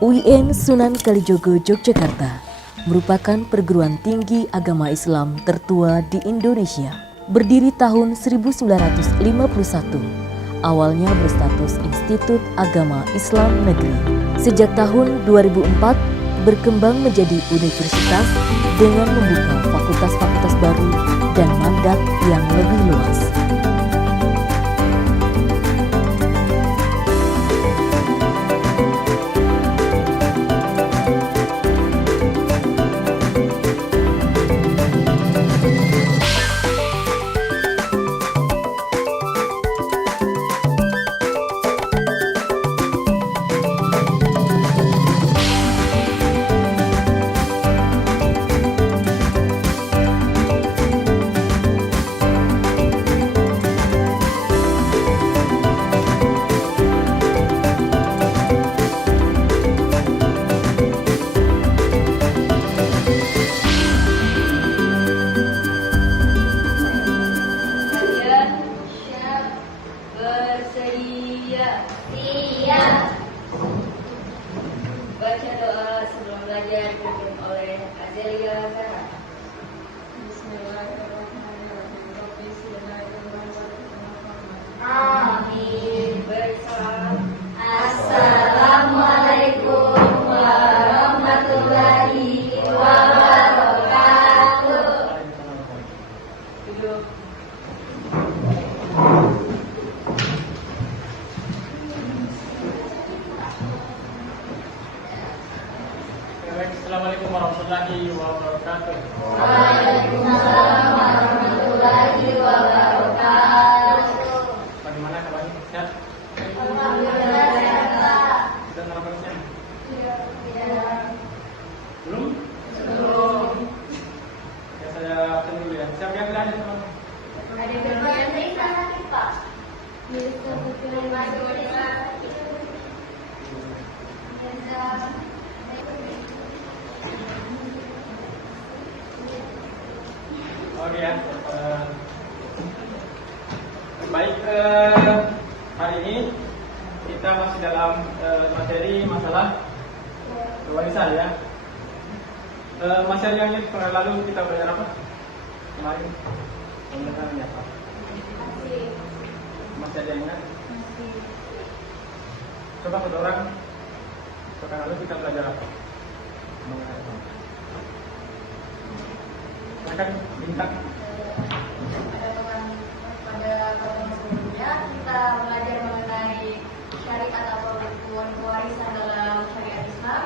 UIN Sunan Kalijogo Yogyakarta merupakan perguruan tinggi agama Islam tertua di Indonesia. Berdiri tahun 1951, awalnya berstatus Institut Agama Islam Negeri. Sejak tahun 2004, berkembang menjadi universitas dengan membuka fakultas-fakultas baru dan mandat yang lebih luas. Baca doa sebelum belajar dipimpin oleh Azelia Zahra. Amin. Bersalam. Assalamualaikum warahmatullahi wabarakatuh. Duduk. Assalamualaikum warahmatullahi wabarakatuh. Waalaikumsalam warahmatullahi wabarakatuh. Bagaimana kabarnya? Sehat? Alhamdulillah sehat, Pak. Sudah sarapan siang? Belum? Belum. Ya saya absen dulu ya. Siapa yang bilang teman? Ada berbagai cerita lagi, Pak. Oke ya. Baik, hari ini kita masih dalam materi masalah warisan ya. Materi yang lalu kita belajar apa? Kemarin pembahasannya apa? Masih ada yang ingat? Coba satu orang. Pekan lalu kita belajar apa? Akan bintang. Pada pertemuan sebelumnya kita belajar mengenai syariat atau rukun pewarisan dalam syariat Islam.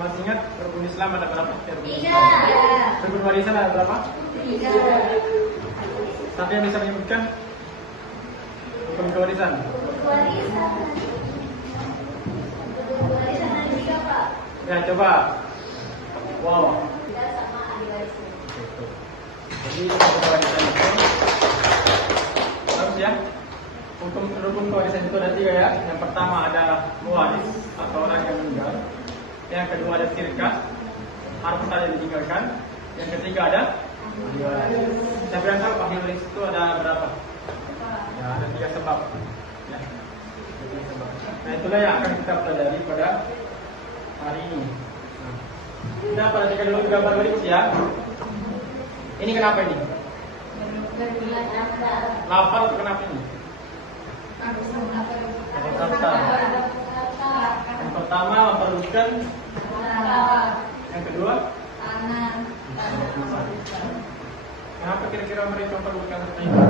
Masih ingat rukun Islam ada berapa? Tiga. Rukun warisan ada berapa? Tiga. Siapa yang bisa menyebutkan rukun kewarisan? Warisan. Warisan ada tiga, Pak. Ya coba. Wow. Kita sama ahli warisnya. Jadi rukun kewarisan itu harus ya. Rukun kewarisan itu ada tiga ya. Yang pertama ada pewaris atau orang yang meninggal. Yang kedua ada sirkah, harta yang ditinggalkan. Yang ketiga ada ahli waris. Siapa yang tahu ahli waris itu ada berapa? Ya ada tiga sebab. Ya. Tiga sebab. Nah itulah yang akan kita pelajari pada hari ini. Kita perhatikan dulu gambar berikut ya. Ini kenapa ini? Berbulan harta. Lapar itu kenapa ini? Yang pertama memperlukan. Yang kedua, kenapa kira-kira mereka memperlukan harta ini?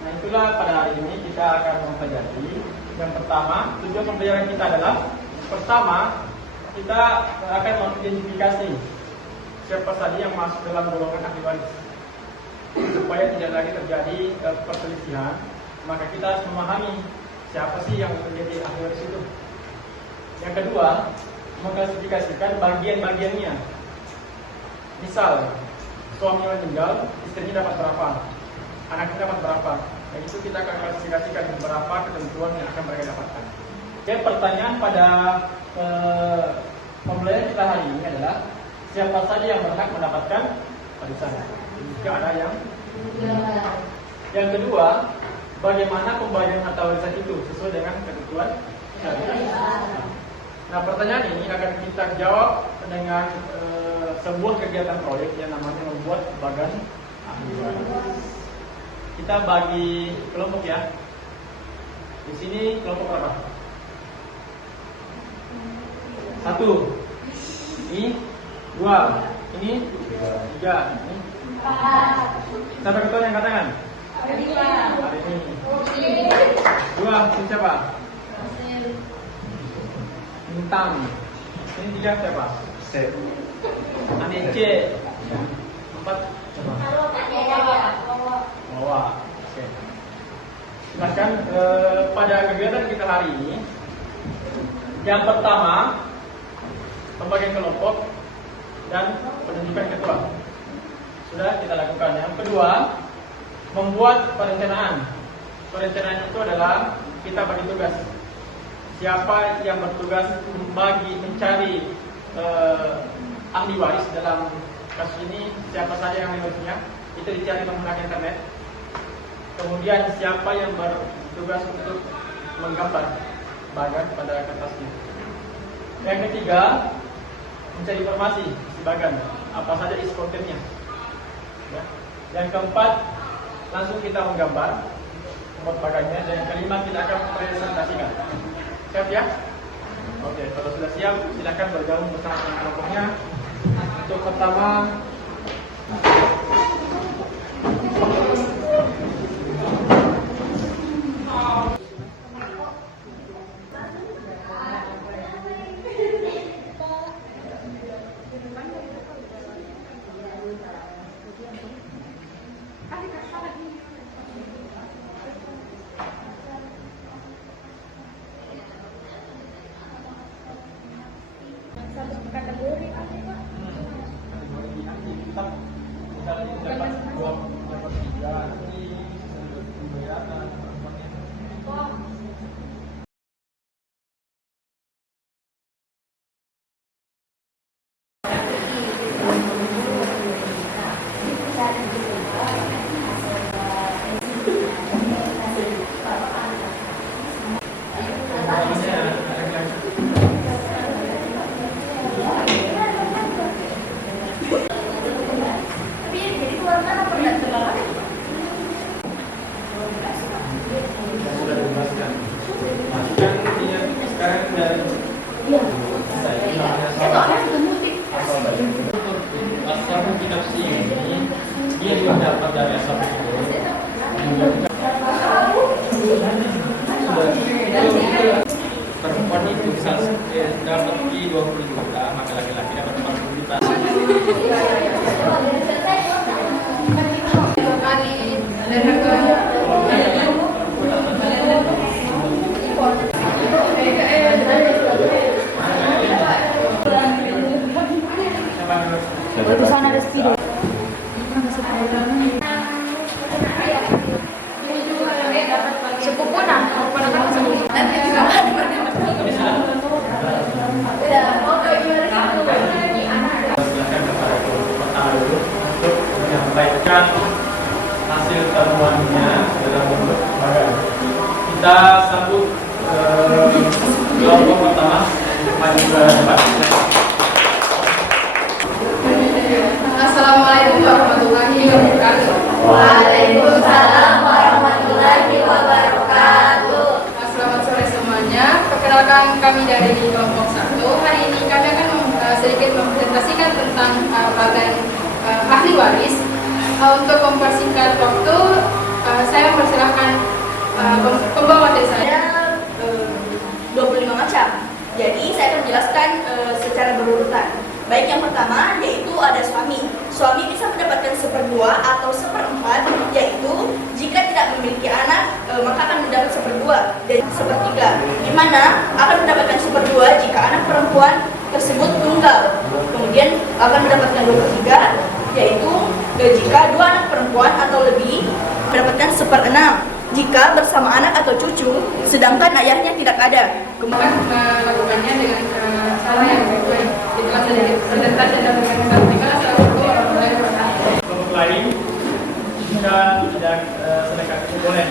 Nah itulah pada hari ini kita akan mempelajari. Yang pertama, tujuan pembelajaran kita adalah pertama kita akan mengidentifikasi siapa saja yang masuk dalam golongan ahli waris supaya tidak lagi terjadi perselisihan. Maka kita harus memahami siapa sih yang menjadi ahli waris itu. Yang kedua, mengklasifikasikan bagian-bagiannya. Misal, suami meninggal, istrinya dapat berapa, anaknya dapat berapa. Nah, itu kita akan klasifikasikan beberapa ketentuan yang akan mereka dapatkan. Oke, pertanyaan pada pembelajaran kita hari ini adalah siapa saja yang berhak mendapatkan warisan? Jika ada yang. Yang kedua, bagaimana pembagian harta warisan itu sesuai dengan ketentuan syariat. Nah, pertanyaan ini akan kita jawab dengan sebuah kegiatan proyek yang namanya membuat bagan ahli waris. Kita bagi kelompok ya. Di sini kelompok berapa? 1. Ini 2. Ini 3. Ini 4. Siapa ketua yang angkat tangan? Hari ini. 2 siapa? Bintang. Ini 3 siapa? Ane C. 4 siapa? Bawa. Oke. Silakan pada kegiatan kita hari ini. Yang pertama, pembagian kelompok dan penunjukan ketua. Sudah kita lakukan. Yang kedua, membuat perencanaan. Perencanaan itu adalah kita bagi tugas. Siapa yang bertugas mencari ahli waris dalam kasus ini, siapa saja yang ahli warisnya, itu dicari menggunakan internet. Kemudian siapa yang bertugas untuk menggambar bagan pada kertasnya. Yang ketiga, mencari informasi di bagan, apa saja isi kontennya. Ya. Yang keempat, langsung kita menggambar membuat bagannya. Dan yang kelima, kita akan presentasikan. Siap ya? Oke, kalau sudah siap, silakan bergabung bersama dengan kelompoknya. Untuk pertama, dia juga dapat dari asal itu. Perempuan itu bisa dapat di 20 juta, maka laki-laki dapat 40 juta. Di sana ada speedo. Sepupu nah, ponakan sepupu. Nanti juga Silakan kepada kelompok pertama dulu untuk menyampaikan hasil temuannya dalam bentuk bagan. Kita sambut kelompok pertama maju ke depan. Assalamualaikum warahmatullahi wabarakatuh. Waalaikumsalam warahmatullahi wabarakatuh. Selamat sore semuanya. Perkenalkan kami dari kelompok 1. Hari ini kami akan sedikit mempresentasikan tentang bagan ahli waris. Untuk mempersingkat waktu, saya mempersilahkan pembawa dari saya. 25 macam. Jadi saya akan menjelaskan secara berurutan. Baik, yang pertama yaitu ada suami. Suami bisa mendapatkan 1/2 atau 1/4, yaitu jika tidak memiliki anak maka akan mendapat 1/2 dan 1/3. Di mana akan mendapatkan 1/2 jika anak perempuan tersebut tunggal. Kemudian akan mendapatkan 2/3, yaitu jika 2 anak perempuan atau lebih mendapatkan 1/6 jika bersama anak atau cucu, sedangkan ayahnya tidak ada. Kemudian melakukannya dengan cara yang sesuai. Itulah sedekah dan kemudian assalamualaikum warahmatullahi wabarakatuh. Kelompok lain jika tidak sedekah boleh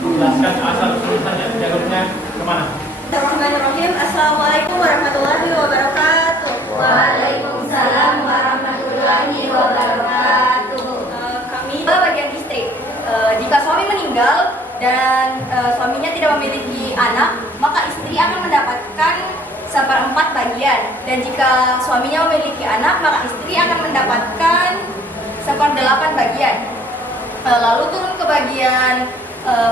menjelaskan asal usulnya jalurnya kemana? Bismillahirrahmanirrahim. Bismillahirrahmanirrahim. Assalamualaikum warahmatullahi wabarakatuh. Waalaikumsalam warahmatullahi wabarakatuh. Kami bagian istri. Jika suami meninggal dan suaminya tidak memiliki anak, maka istri akan mendapatkan 1/4 bagian. Dan jika suaminya memiliki anak, maka istri akan mendapatkan 1/8 bagian. Lalu turun ke bagian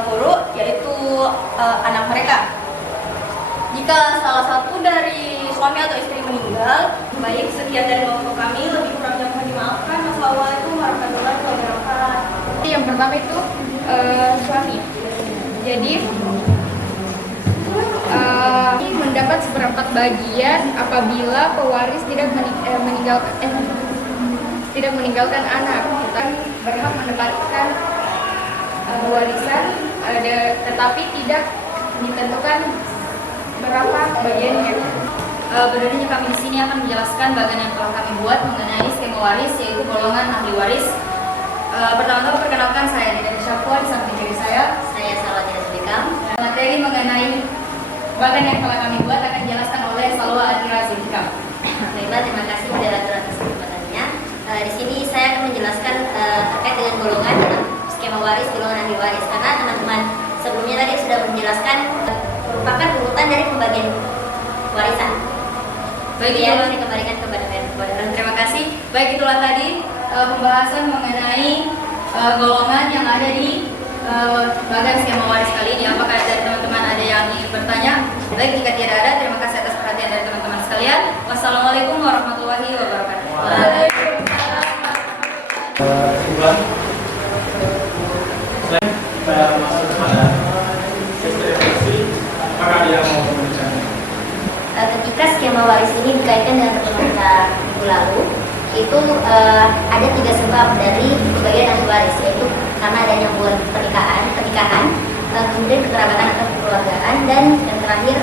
furu, yaitu anak mereka. Jika salah satu dari suami atau istri meninggal, baik sekian dari waktu kami, lebih kurangnya mohon dimaafkan. Wassalamualaikum warahmatullahi wabarakatuh. Yang pertama itu suami. Jadi mendapat 1/4 bagian apabila pewaris tidak meninggalkan anak. Kita berhak mendapatkan warisan, tetapi tidak ditentukan berapa bagiannya. Berdirinya kami di sini akan menjelaskan bagian yang telah kami buat mengenai skema waris, yaitu golongan ahli waris. Pertama-tama perkenalkan, saya Dede Syafwa, di samping kiri saya Salawatina Sulikam. Materi mengenai bagian yang telah kami buat akan dijelaskan oleh Salwa Adira Zikam. Baiklah, terima kasih moderator atas kesempatannya. Di sini saya akan menjelaskan terkait dengan golongan dalam skema waris, golongan ahli waris. Karena teman-teman sebelumnya tadi sudah menjelaskan merupakan urutan dari pembagian warisan. Baik, Ya, itulah, saya kembalikan kepada moderator. terima kasih. Baik, itulah tadi pembahasan mengenai golongan yang ada di bagian skema waris kali ini. Apakah dari teman-teman ada yang ingin bertanya? Baik, jika tidak ada, terima kasih atas perhatian dari teman-teman sekalian. Wassalamualaikum warahmatullahi wabarakatuh. Kesimpulan, saya masuk pada sesi apakah ada yang mau memberikan? Ketika skema waris ini dikaitkan dengan pertemuan kita minggu lalu, itu ada 3 sebab dari pembagian ahli waris, yaitu karena adanya hubungan pernikahan, kemudian kekerabatan atau kekeluargaan, dan yang terakhir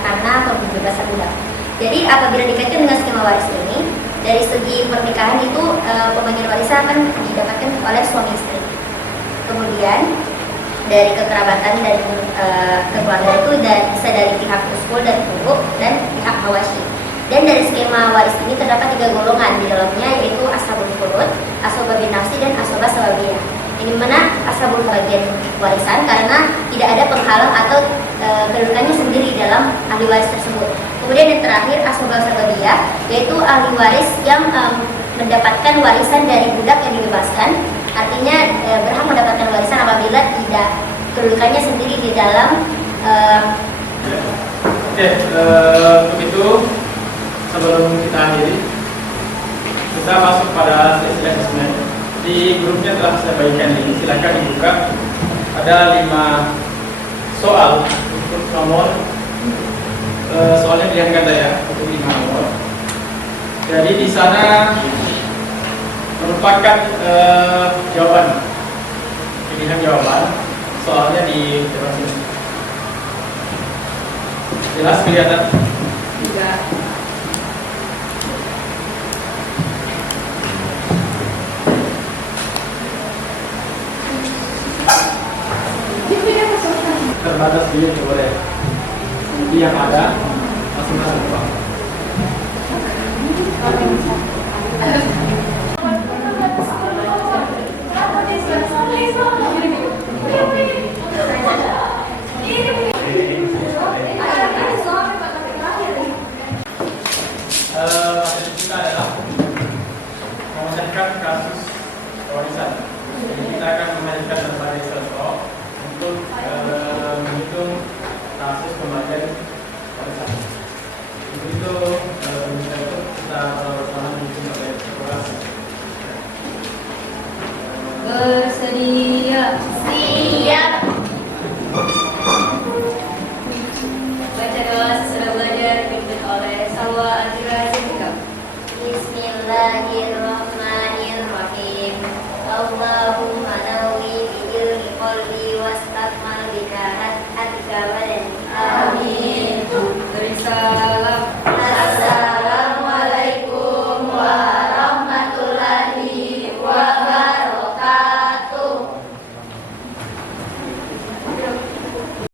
karena pembebasan budak. Jadi apabila dikaitkan dengan skema waris ini, dari segi pernikahan itu pembagian warisan akan didapatkan oleh suami istri. Kemudian dari kekerabatan dan kekeluargaan itu bisa dari pihak usul dan furu dan pihak hawashi. Dan dari skema waris ini terdapat 3 golongan di dalamnya, yaitu ashabul furud, ashabul binafsi, dan ashabah sababiyah. Ini mana ashabul bagian warisan karena tidak ada penghalang atau kedudukannya sendiri dalam ahli waris tersebut. Kemudian yang terakhir ashabah sababiyah, yaitu ahli waris yang mendapatkan warisan dari budak yang dibebaskan. Artinya berhak mendapatkan warisan apabila tidak kedudukannya sendiri di dalam Begitu sebelum kita akhiri, kita masuk pada sesi assessment. Di grupnya telah saya bagikan ini, silakan dibuka. Ada 5 soal untuk nomor, soalnya pilihan ganda ya, untuk 5 nomor. Jadi di sana merupakan jawaban, pilihan jawaban. Soalnya di depan sini. Jelas kelihatan? Juga Terbatas dia boleh. Jadi yang ada masing-masing Pak.